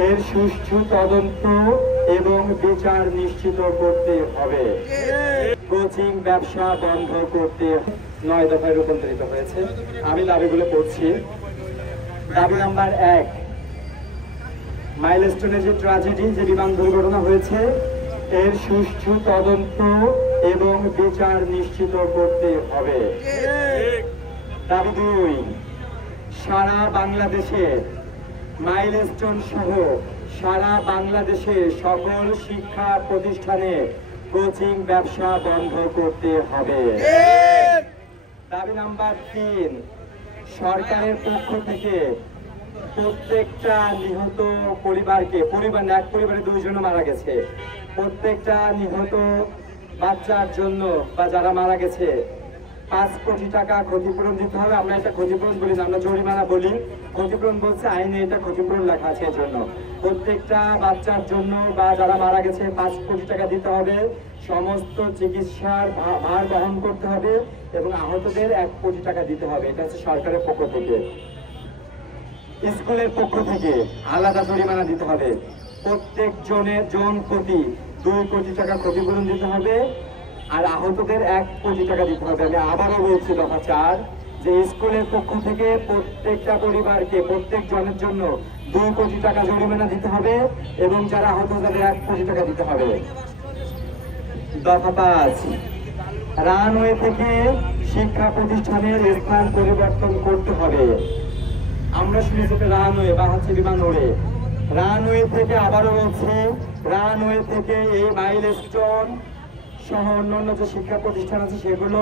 এর সুষ্ঠু তদন্ত এবং বিচার নিশ্চিত করতে হবে। কোচিং ব্যবসা বন্ধ করতে 9 দফায় রূপান্তরিত হয়েছে। আমি দাবিগুলো পড়ছি। দাবি নাম্বার 1, মাইলস্টোনে যে ট্র্যাজেডি, যে বিমান দুর্ঘটনা হয়েছে, এর সুষ্ঠু তদন্ত এবং বিচার নিশ্চিত করতে হবে। দাবি 2, সারা বাংলাদেশে মাইলস্টোন সহ সারা বাংলাদেশে সকল শিক্ষা প্রতিষ্ঠানে কোচিং ব্যবসা বন্ধ করতে হবে। দাবি নাম্বার 3, সরকারের পক্ষ থেকে প্রত্যেকটা নিহত পরিবারকে, এক পরিবারে 2 জন মারা গেছে, প্রত্যেকটা নিহত বাচ্চার জন্য বা যারা মারা গেছে 5 কোটি টাকা ক্ষতিপূরণ দিতে হবে। আমরা এটা ক্ষতিপূরণ বলি না, আমরা জরিমানা বলি। ক্ষতিপূরণ বলছে আইনে, এটা ক্ষতিপূরণ লেখা আছে। এর জন্য প্রত্যেকটা বাচ্চার জন্য বা যারা মারা গেছে 5 কোটি টাকা দিতে হবে, সমস্ত চিকিৎসার ভার বহন করতে হবে এবং আহতদের 1 কোটি টাকা দিতে হবে। এটা হচ্ছে সরকারের পক্ষ থেকে। স্কুলের পক্ষ থেকে আলাদা জরিমানা দিতে হবে। প্রত্যেক জন প্রতি 2 কোটি টাকা ক্ষতিপূরণ দিতে হবে আর আহতদের 1 কোটি টাকা দিতে হবে। আমি আবারও বলছি দফা 4, যে স্কুলের পক্ষ থেকে প্রত্যেকটা পরিবারকে, প্রত্যেক জনের জন্য 2 কোটি টাকা জরিমানা দিতে হবে এবং যারা আহত তাদের 1 কোটি টাকা দিতে হবে। দফা 5, রানওয়ে থেকে শিক্ষা প্রতিষ্ঠানের স্থান পরিবর্তন করতে হবে। আমরা শুনেছি রানওয়ে বা হচ্ছে বিমান ওড়ে, রানওয়ে থেকে, আবারও বলছি, রানওয়ে থেকে এই মাইলস্টোন সহ অন্যান্য যে শিক্ষা প্রতিষ্ঠান আছে সেগুলো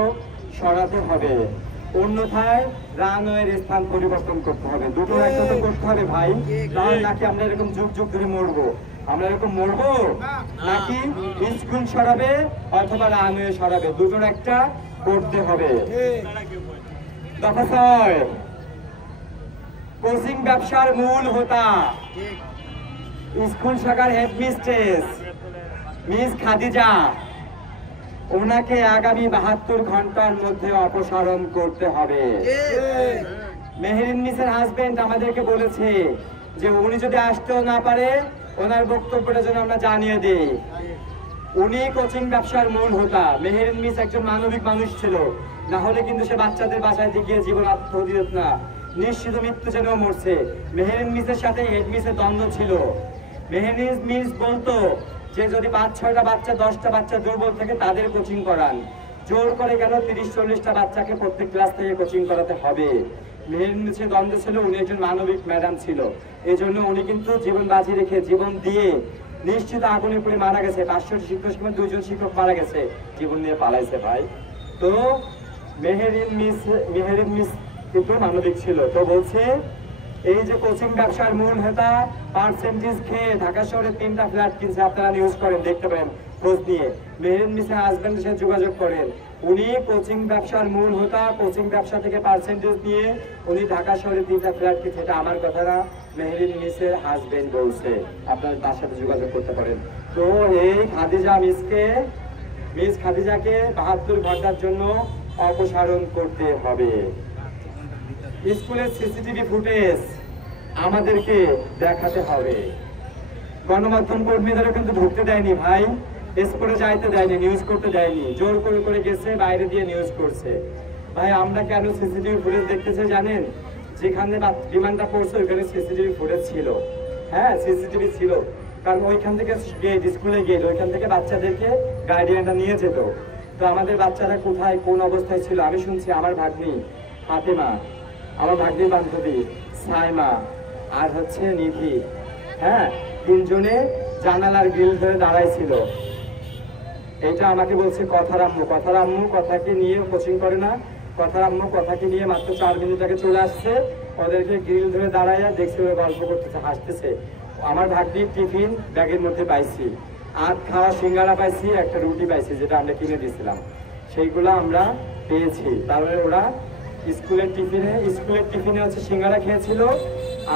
সরাতে হবে, অন্যথায় রানওয়ের স্থান পরিবর্তন করতে হবে। দুটো একটা তো করতে হবে ভাই, তাহলে নাকি আমরা এরকম যুগ যুগ ধরে মরবো? আমরা এরকম মরবো নাকি স্কুল সরাবে অথবা রানওয়ে সরাবে? দুটোর একটা করতে হবে। দফা 6, কোচিং ব্যবসার মূল হোতা স্কুল শাখার হেডমিস্ট্রেস মিস খাদিজা, ওনাকে আগামী 72 ঘন্টার মধ্যে অপসারণ করতে হবে। মেহেরিন মিসের হাজবেন্ড আমাদেরকে বলেছে যে উনি যদি আসতেও না পারে, ওনার বক্তব্যটা যেন আমরা জানিয়ে দিই। উনি কোচিং ব্যবসার মূল হোতা। মেহেরিন মিস একজন মানবিক মানুষ ছিল, না হলে কিন্তু সে বাচ্চাদের বাসায় গিয়ে জীবন আত্মহত্যা দিত না, নিশ্চিত মৃত্যু যেন মরছে। মেহেরিন মিসের সাথে হেড মিসের দ্বন্দ্ব ছিল। মেহেরিন মিস বলতো যে যদি 5-6টা বাচ্চা, 10টা বাচ্চা দুর্বল থেকে তাদের কোচিং করান, জোর করে কেন 30-40টা বাচ্চাকে প্রত্যেক ক্লাস থেকে কোচিং করাতে হবে? মেহেরিন মিসের দ্বন্দ্ব ছিল। উনি একজন মানবিক ম্যাডাম ছিল, এই জন্য উনি কিন্তু জীবন বাজি রেখে, জীবন দিয়ে, নিশ্চিত আগুনে পড়ে মারা গেছে। 500 শিক্ষক, 2 জন শিক্ষক মারা গেছে, জীবন নিয়ে পালাইছে ভাই। তো মেহেরিন মিস কিন্তু মানবিক ছিল। তো বলছে এই যে কোচিং ব্যবসার মূল হোতা পার্সেন্টেজ খেয়ে ঢাকা শহরে 3টা ফ্ল্যাট কিনছে, আপনারা নিউজ করেন, দেখতে পারেন, খোঁজ নিয়ে মেহেরিন মিসের হাজবেন্ডের সাথে যোগাযোগ করেন। উনি কোচিং ব্যবসার মূল হোতা, কোচিং ব্যবসা থেকে পার্সেন্টেজ নিয়ে উনি ঢাকা শহরে 3টা ফ্ল্যাট কিনছে। এটা আমার কথা না, মেহেরিন মিসের হাজবেন্ড বলছে, আপনারা তার সাথে যোগাযোগ করতে পারেন। তো এই মিস খাদিজাকে 72 ঘন্টার জন্য অপসারণ করতে হবে। স্কুলের সিসিটিভি ফুটেজ আমাদেরকে দেখাতে হবে। গণমাধ্যম কর্মীদেরও কিন্তু ঢুকতে দেয়নি ভাই, স্পটে যাইতে দেয়নি, নিউজ করতে দেয়নি, জোর করে করে গেছে, বাইরে দিয়ে নিউজ করছে। ভাই আমরা কেন সিসিটিভি ফুটেজ দেখতে চাই জানেন? যেখানে বিমানটা পড়ছে ওইখানে সিসিটিভি ফুটেজ ছিল। হ্যাঁ, সিসিটিভি ছিল, কারণ ওইখান থেকে গেট, স্কুলে গেট, ওইখান থেকে বাচ্চাদেরকে গার্ডিয়ানরা নিয়ে যেত। তো আমাদের বাচ্চারা কোথায়, কোন অবস্থায় ছিল? আমি শুনছি আমার ভাগ্নি ফাতেমা, আমার ভাগ্নির বান্ধবী সাইমা আর হচ্ছে নিধি, হ্যাঁ, 3 জনে জানালার গ্রিল ধরে দাঁড়াইছিল। এটা আমাকে বলছে কথার আম্মু কথাকে নিয়ে কোচিং করে না, কথার আম্মু কথাকে নিয়ে মাত্র 4 মিনিট আগে চলে আসছে, ওদেরকে গ্রিল ধরে দাঁড়াইয়া দেখছে, ওরা গল্প করতেছে, হাসতেছে। আমার ভাগ্নির টিফিন ব্যাগের মধ্যে পাইছি, আর খাওয়া সিঙ্গারা পাইছি, একটা রুটি পাইছি যেটা আমরা কিনে দিয়েছিলাম, সেইগুলো আমরা পেয়েছি। তারপরে ওরা স্কুলের টিফিনে হচ্ছে সিঙ্গারা খেয়েছিল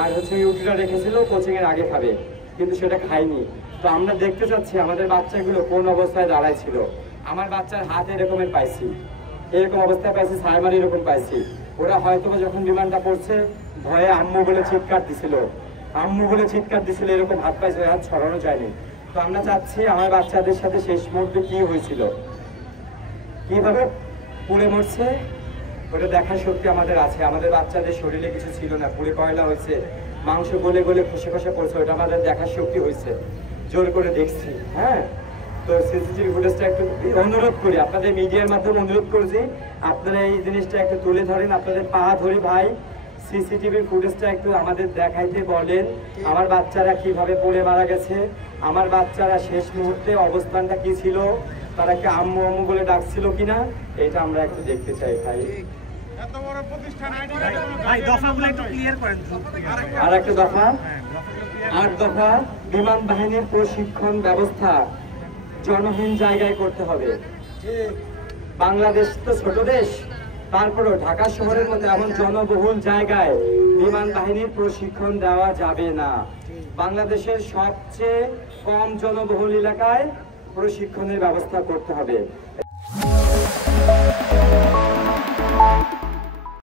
আর হচ্ছে রুটিটা রেখেছিল কোচিং এর আগে খাবে, কিন্তু সেটা খাইনি। তো আমরা দেখতে চাচ্ছি আমাদের বাচ্চাগুলো কোন অবস্থায় দাঁড়ায় ছিল। আমার বাচ্চার হাত এরকমের পাইছি, এরকম অবস্থায় পাইছি, সাইমার এরকম পাইছি। ওরা হয়তো যখন বিমানটা পড়ছে ভয়ে আম্মু বলে চিৎকার দিছিল, আম্মু বলে চিৎকার দিছিল, এরকম হাত পায়ে হাত ছড়ানো যায়নি। তো আমরা চাচ্ছি আমার বাচ্চাদের সাথে শেষ মুহূর্তে কি হয়েছিল, কিভাবে পুড়ে মরছে, ওটা দেখার শক্তি আমাদের আছে। আমাদের বাচ্চাদের শরীরে কিছু ছিল না, পুড়ে কয়লা হয়েছে, মাংস গলে গলে খসে খসে পড়ছে, ওটা আমাদের দেখার শক্তি হয়েছে, জোর করে দেখছি। হ্যাঁ, তো সিসিটিভি ফুটেজটা একটু অনুরোধ করি, আপনাদের মিডিয়ার মাধ্যমে অনুরোধ করছি, আপনারা এই জিনিসটা একটু তুলে ধরেন, আপনাদের পা ধরি ভাই, সিসিটিভি ফুটেজটা একটু আমাদের দেখাইতে বলেন। আমার বাচ্চারা কিভাবে পড়ে মারা গেছে, আমার বাচ্চারা শেষ মুহূর্তে অবস্থানটা কি ছিল, তারা কি আম্মু আম্মু বলে ডাকছিল কিনা, এটা আমরা একটু দেখতে চাই ভাই। আর একটা দফা, 8 দফা, বিমান বাহিনীর প্রশিক্ষণ ব্যবস্থা জনহীন জায়গায় করতে হবে। বাংলাদেশ তো ছোট দেশ, তারপরেও ঢাকা শহরের মধ্যে এমন জনবহুল জায়গায় বিমান বাহিনীর প্রশিক্ষণ দেওয়া যাবে না। বাংলাদেশের সবচেয়ে কম জনবহুল এলাকায় প্রশিক্ষণের ব্যবস্থা করতে হবে।